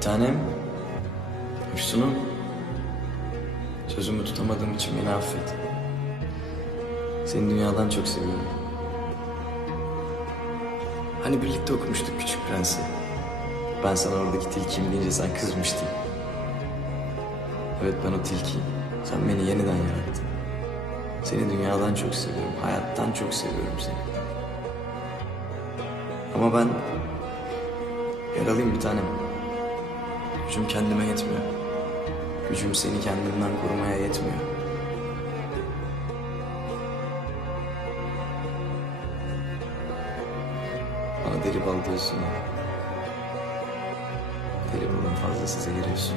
Bir tanem. Füsun'um. Sözümü tutamadığım için beni affet. Seni dünyadan çok seviyorum. Hani birlikte okumuştuk Küçük Prens'i. Ben sana oradaki tilkiyim deyince sen kızmıştın. Evet ben o tilkiyim. Sen beni yeniden yarattın. Seni dünyadan çok seviyorum. Hayattan çok seviyorum seni. Ama ben yaralıyım bir tanem. Gücüm kendime yetmiyor. Gücüm seni kendimden korumaya yetmiyor. Bana deli bal diyorsun. Deli balın fazlası zehiriyorsun.